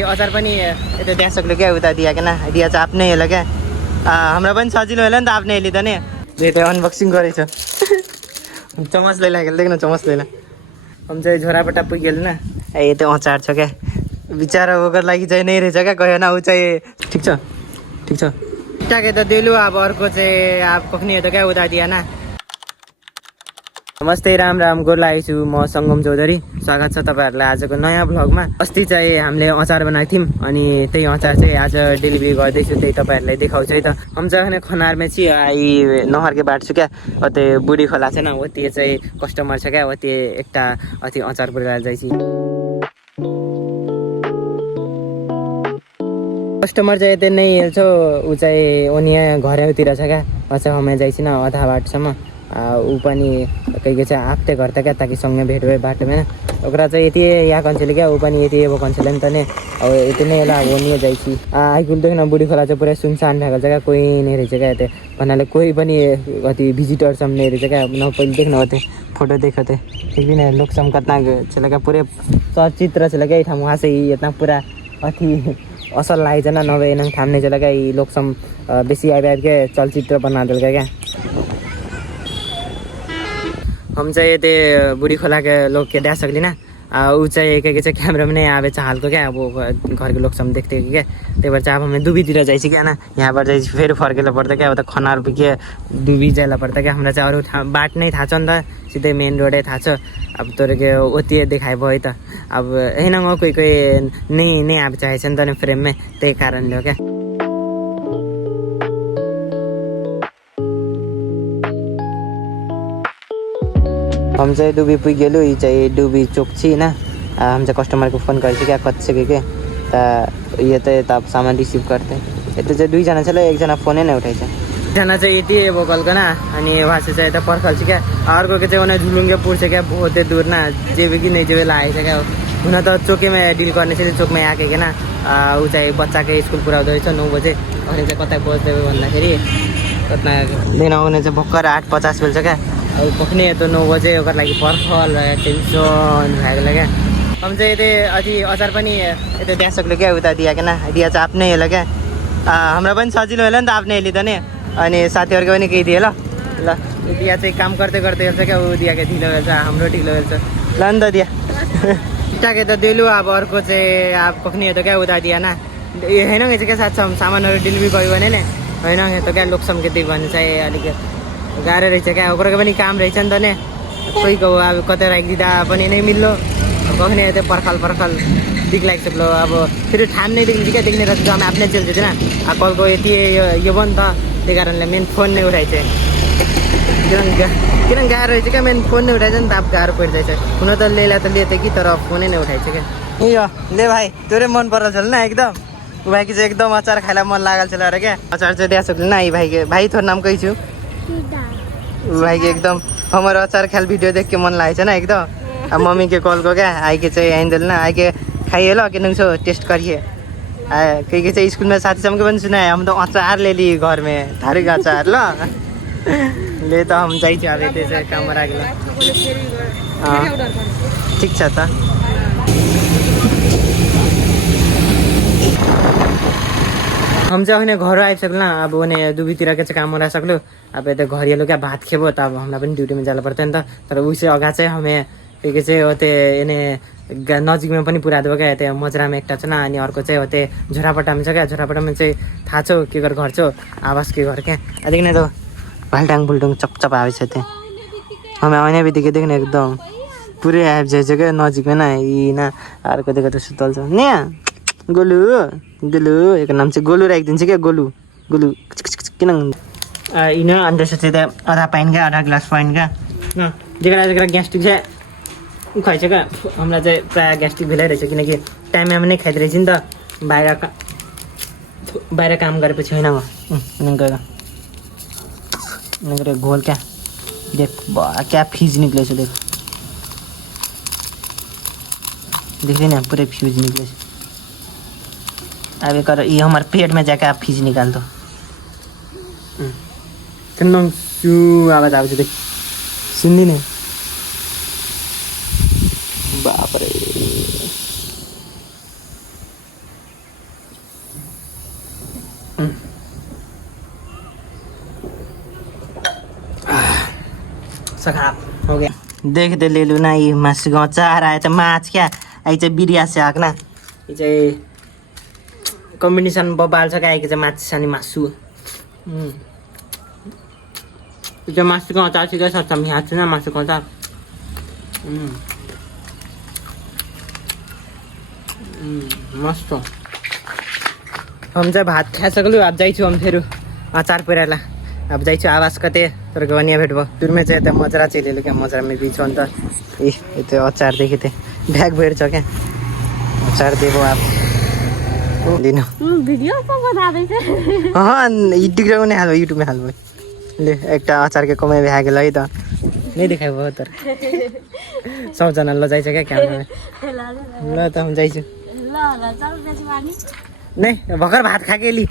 अचार पनि यता त्यहाँ सक्लो क्या उता दिया क्या दिया चाहिँ आफ्नै हेला क्या हाम्रो पनि सजिलो होला नि त आफ्नै हेली त नि त्यो अनबक्सिङ गरेछ चमच लै लागेल देख्न चमच लै हम चाहिँ झोरापट्टा पुगेल न ए त्यो अचार छ क्या बिचरा ओकर लागि चाहिँ नै रहेछ क्या गयो न ऊ चाहिँ ठिक छ ठिकठाक यता दिलु अब अर्को चाहिँ अब पक्ने त क्या उता दिया न नमस्ते राम राम गोर लागेको छु म सङ्गम चौधरी स्वागत छ तपाईँहरूलाई आजको नयाँ भ्लगमा अस्ति चाहिँ हामीले अचार बनाएको थियौँ अनि त्यही अचार चाहिँ आज डेलिभरी गर्दैछु त्यही तपाईँहरूलाई देखाउँछ है त हम चाहिँ खनार में छी आई नहर के बाट छु क्या अते बुढी खोला छ न ओती चाहिँ कस्टमर छ क्या ओती एकटा अति अचार पुऱ्याएर जाइছি कस्टमर चाहिँ यतै नै हेल्छ ऊ चाहिँ ओनिया घरतिर छ क्या अझ हमें जाइছি न आधा बाटसम्म ऊ पनि कहीं चाहिँ आफ्ते घर त क्या ताकि सँगै भेट भए बाटोमा ओकरा चाहिँ यति यहाँ कन्छेले क्या ऊ पनि यति अब कन्छेले नि त नि अब यति नै होला अब ओनिए जाइছি आइपुग्दैन न बुढी खोला चाहिँ पुरै सुनसान भएको छ क्या कोही नै रहेछ क्या यतै भन्नाले कोही पनि कति भिजिटरसम्म नै रहेछ क्या न पहिले देख्न होते फोटो देखो थे एक दिन लोकसम कतना चला क्या पुरै चलचित्र चला क्या ठाउँ वहाँ चाहिँ यता पुरा अति असल लागेछ न नभए नङ ठाम नै चला क्या लोकसम बेसी आइबार के चलचित्र बना देल क्या हम चाहिँ यतै बुढी खोला के लोग के देख सकली ना ऊ चाहिँ चाहिँ क्यामेरा में नहीं आवे हालको क्या अब घर के लोकसम्म देख्थ्यो कि क्या त्यही भएर चाहिँ अब हमें दुबीतिर जाइছি क्या ना यहाँबाट चाहिँ फेरि फर्केला पर्छ क्या उता खनार पुगे दुबी जाइला पर्छ क्या हमरा चाहिँ अरू बाट नै थाहा छ नि त सिधै मेन रोडै थाहा छ अब तोरे के ओती देखाइ भयो त अब होइन कोही नै आब चाहेछ नि त नि फ्रेममै त्यही कारणले हो क्या हम चाहिँ डुबी पुगेलु यी चाहिँ डुबी चोक छी ना हम चाहिँ कस्टमर को फोन गरेपछि क्या कति के त यो त आप सामान रिसिभ गर्थे यता चाहिँ दुईजना छ ल एकजना फोनै नै उठाइछ एकजना चाहिँ यति बोकलको ना अनि वहाँ चाहिँ यता पर्खल छ क्या अर्को के चाहिँ उनीहरू झुलुङ्गे पुर्छ क्या बहुत दूर ना जेबे कि नै जेबे लागेको छ क्या हुन त चोकैमा डिल गर्ने चाहिँ चोकमै आएको कि ना ऊ चाहिँ बच्चाकै स्कुल पुऱ्याउँदो रहेछ 9 बजे अनि चाहिँ कता पहुँच्दै भन्दाखेरि कता दिन आउने चाहिँ भर्खर 8:50 बेलछ क्या अब पक्ने त 9 बजे ओकर लागि पर्खल टेन्सन भएको क्या हम चाहिँ यतै अति अचार पनि यतै त्यहाँ सक्लो क्या उता दिया क्या दिया चाहिँ आफ्नै हेला क्या हाम्रो पनि सजिलो होला नि त आफ्नै हेली त नि अनि साथीहरूको पनि केही दिए ल दिया चाहिँ काम गर्दै हेर्छ क्या ऊ दिया क्या ढिलो हेर्छ हाम्रो ढिलो हेर्छ ल नि त दिया ठिकठाकै त दिलु अब अर्को चाहिँ अब पक्ने त क्या उता दिया न होइन चाहिँ क्या साथ सामानहरू डेलिभरी गयो भने नि होइन त क्या लोकसम के दियो भने चाहिँ अलिक गाह्रो रहेछ क्या ओकरको पनि काम रहेछ नि त नि कोहीको अब कतै राखिदिँदा पनि नै मिल्लो पक्ने त्यो पर्खल दिक लागिसक्लो अब फेरि ठाम नै देखिन्छ क्या देख्ने रहेछ हामी आफ्नै चल्दैन कलको यति यो पनि त त्यही कारणले मेन फोन नै उठाइछ किन गाह्रो रहेछ क्या मेन फोन नै उठाइछ नि त अब गाह्रो परिरहेछ हुन त लेला त लिएको कि तर फोनै नै उठाइछ क्या ए ले भाइ तोरै मन परेछ न एकदम ऊ भाइकी चाहिँ एकदम अचार खाइला मन लागल छ अरे क्या अचार चाहिँ दिया सक्नु न भाइ थोर नाम कै छु भाई के एकदम हमारा अचार ख्याल वीडियो देख के मन लागेछ ना एकदम अब मम्मी के कॉल को क्या आई के चाहिँ आइन्देल ना आई के खाइए ल के नंसो टेस्ट करिए कहीं के चाहिँ स्कूल में साथी सबके पनि सुनाए हम तो अचार ले लिए घर में थारी का अचार ल ले तो हम जाइ अब यतै काम राख्ल ठिक छ त हम चाहिँ अहिले घर आइसक्नु अब उनीहरू दुबीतिर के चाहिँ काम रह सक्लु अब यता घरियालो क्या भात खेबो त अब हामीलाई पनि ड्युटीमा जानु पर्छ नि त तर उसे अगा चाहिँ हमें के चाहिँ होते यने नजिकमा पनि पुरा देबो क्या यता मजरामा एकटा छ न अनि अर्को चाहिँ होते झोरापट्टामा छ क्या झोरापट्टामा चाहिँ थाहा छ के घर छ आवास के घर क्या देखने त भाल्टाङ बुल्टुङ चपचप आएछ त्यहाँ हमें आउने बित्तिकै देख्ने एकदम पुरै आइपुगेछ क्या नजिकमा न यी न अर्को देखो त सुतल छ नि गोलु एक नाम चाहिँ गोलु राखिदिन्छ क्या गोलु किन इन अनि त्यसपछि त आधा पाइन क्या आधा ग्लास पाइन क्या जेकरा ग्यास्ट्रिक चाहिँ खुवाइछ क्या हामीलाई चाहिँ प्रायः ग्यास्ट्रिक भेलाइरहेछ किनकि टाइममा नै खाइदिरहेछ नि त बाहिर काम गरेपछि होइन गएर घोल क्या देख क्या फ्यूज निक्लेछ देख्दैन पुरै फ्यूज निक्लेछ अब कर ये हमारे पेट में जाके आप फ्यूज निकाल दो आवाज आउँछ देख सुन्दी नहीं बाप रे सखाप हो गया देख दे ले लू ना ये मासुको अचार आयो त माछ क्या आई चाहिँ बिरिया से आएको ना यो चाहिँ कम्बिनेसन बबाल छ क्या आएको चाहिँ माछा सानी मासु यो चाहिँ मासुको अचार चाहिँ क्या सच्चा यहाँ छु ना मासुको अचार मस्त हम चाहिँ भात खाइसक्यो अब जाइछु हम फेरि अचार पुऱ्याएला अब जाइछु आवाज कतै तर गनिया भेट भयो सुरुमै चाहिँ यता मजरा चाहिँ लिनु क्या मजरा मेरो छ नि त ए त्यो अचारदेखि त्यो ब्याग भेट छ क्या अचार दिएको अब लिनु वीडियो को बता दे टिकटक में हाल यूट्यूब में हाल ले एक अचार के कमाई भए गेल है त नहीं दिखाई भयो तर सबजना ल जाइछ क्या क्यामेरा ल त हम जाइछु नहीं भर्खर भात खाकेली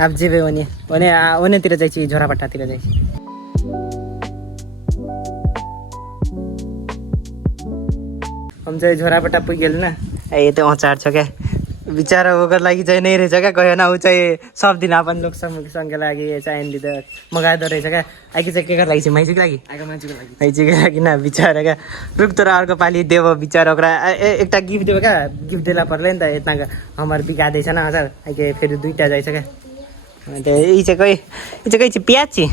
अब जेबे ओनेतिर जाइछि झोरापट्टातिर जाइछि हम चाहिँ झोरापट्टा पुगेल न ये तो अचार छ क्या बिचारा ओकर लागि चाहिँ नै रहेछ क्या गयो न ऊ चाहिँ सब दिन अपन लोक सँगै लागि चाहिँ एन्डी त मगाइदो रहेछ क्या आइकी चाहिँ केका लागि चाहिँ माइजीको लागि माइजीको लागि न बिचारा क्या रुक तर अर्को पालि देव बिचारा ओकरा एकटा गिफ्ट देव क्या गिफ्ट देला पर्ला नि त यता हमर बिगादैछ न अचार आइके फेरि दुईटा जाइछ क्या यी चाहिँ कही चाहिँ प्याज चाहिँ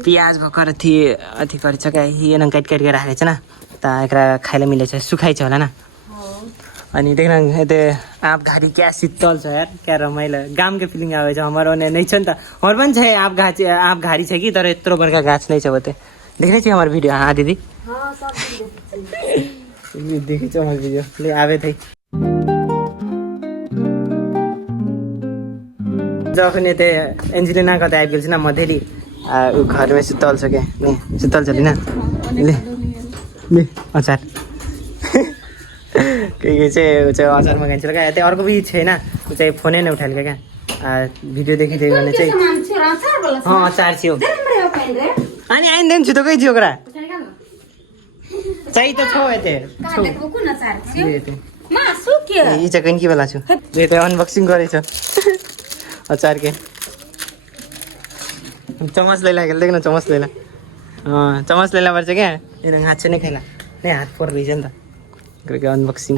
प्याज भर्खर अथी गरेछ क्या ये न काट के राखेको छ न त एकरा खाइला मिलेछ सुखाइ छ होला न अनि देख्न यता आप घारी क्या शीतल छ यार क्या रमाइलो गामको फिलिङ आएछ हाम्रो नै छ नि त हाम्रो पनि छ आप घारी छ कि तर यत्रो बर्खा गाछ नै छ बते देख्नै छ हाम्रो भिडियो हाँ दिदी देखेछ हाम्रो भिडियो ले आवे थे जखन यता एन्जेलिना कतै आइपुगेल छ न मधेली ऊ घरमै सुतल छ क्या नि सुतल छ लिन ले ले अचार के चाहिँ अचार मगाइन्छ क्या त्यहाँ अर्को पनि छैन ऊ चाहिँ फोनै नै उठाइल क्या भिडियो देखिँदै भने चाहिँ अचार थियो अनि आइँदैन छु त कही थियो ओकरा चाहिँ त छ यतै यी चाहिँ कहीँ के बेला छु यता अनबक्सिङ गरेछ अचार के चमच लैला खेल देख्न चमच लैला चमच लैला पर्छ क्या हात चाहिँ नै खेला नै हात फोर रहेछ नि त अनबक्सिङ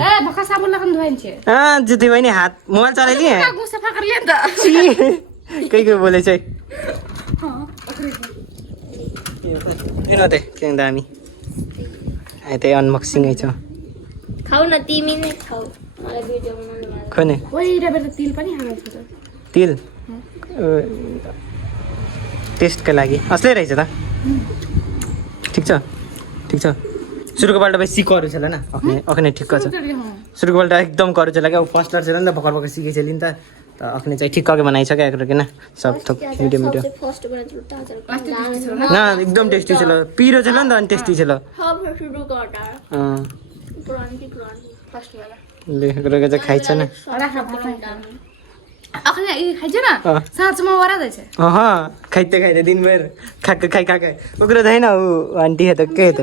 जित्यो भने हात मोबाइल चलाइदिएँ कही बोले चाहिँ के दामी त्यही अनबक्सिङ छ खाऊ न तिमी नै खाऊ मलाई भिडियो बनाउनु खोने तिल पनि हाल्नु छ तिल टेस्टको लागि असलै रहेछ त ठिक छ सुरुको पल्ट बेसी करू छ ल न अखने ठिक्क छ सुरुको पल्ट एकदम करू छ क्या फर्स्ट छ नि त भर्खर सिकेछ नि त अखने चाहिँ ठिक्क बनाइसक्यो एकरो किन सब थोक मिडियम न एकदम टेस्टी छ ल पिरो छ ल नि त अनि टेस्टी छ ल ले एकरो चाहिँ खाइछ न खाइते दिनभर खाके उग्रो छैन ऊ आन्टी है त के त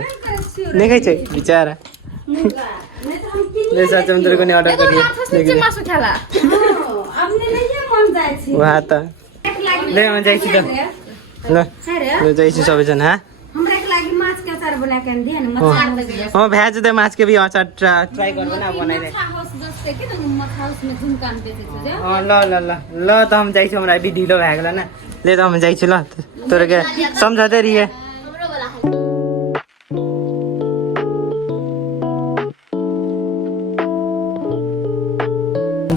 नहीं खाइ छै बिचारा ले साँच्चै म तेरो नि अर्डर गरिए वहाँ त ले म जाइछु त ल जाइछु सबैजना भ्याज त माछ के भी अचार ट्राई गर्नु न बनाइदे ल त हम जाइछु हमरा अभी ढिलो भए गेल न ले त हम जाइछु ल तोरा के समझाते रहिए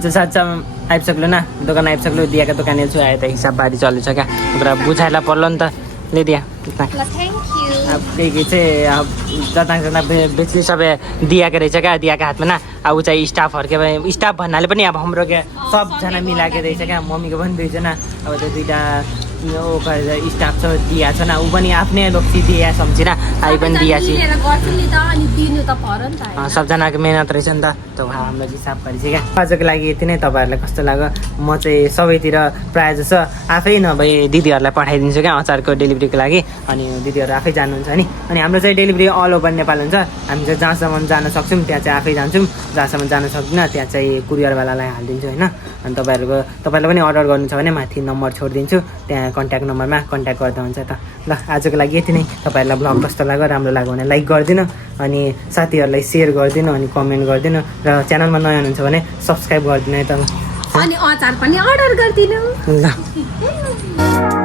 साँच्चा आइपुग्यो न दोकान आइपुग्यो दियाको दोकान छु आयो त हिसाब बारी चल्दैछ क्या ओकरा बुझाइला पर्लो नि त ले दिया अब के चाहिँ अब जता बेच्ने सबै दियाको रहेछ क्या दियाको हातमा न अब ऊ चाहिँ स्टाफहरूको स्टाफ भन्नाले पनि अब हाम्रो क्या सबजना मिलाएको रहेछ क्या मम्मीको पनि दुईजना अब त्यो दुईवटा स्टाफ छ दिया छ न ऊ पनि आफ्नै लोक्सी दिया सम्झिन आई पनि दिया छि सबजनाको मेहनत रहेछ नि त उहाँ हाम्रो हिसाब गरेछ क्या आजको लागि यति नै तपाईँहरूलाई कस्तो लाग्यो म चाहिँ सबैतिर प्रायः जसो आफै नभए दिदीहरूलाई पठाइदिन्छु क्या अचारको डेलिभरीको लागि अनि दिदीहरू आफै जानुहुन्छ नि अनि हाम्रो चाहिँ डेलिभरी अल ओभर नेपाल हुन्छ हामी चाहिँ जहाँसम्म जान सक्छौँ त्यहाँ चाहिँ आफै जान्छौँ जहाँसम्म जान सक्दिनँ त्यहाँ चाहिँ कुरियरवालालाई हालिदिन्छु होइन अनि तपाईँलाई पनि अर्डर गर्नु छ भने माथि नम्बर छोडिदिन्छु त्यहाँ कन्ट्याक्ट नम्बरमा कन्ट्याक्ट गर्दा हुन्छ त। ल आजको लागि यति नै। तपाईँहरूलाई ब्लग कस्तो लाग्यो, राम्रो लाग्यो भने लाइक गरिदिनु, अनि साथीहरूलाई सेयर गरिदिनु, अनि कमेन्ट गरिदिनु, र च्यानलमा नयाँ हुनुहुन्छ भने सब्सक्राइब गरिदिनु है त। अनि अचार पनि अर्डर गरिदिनु ल।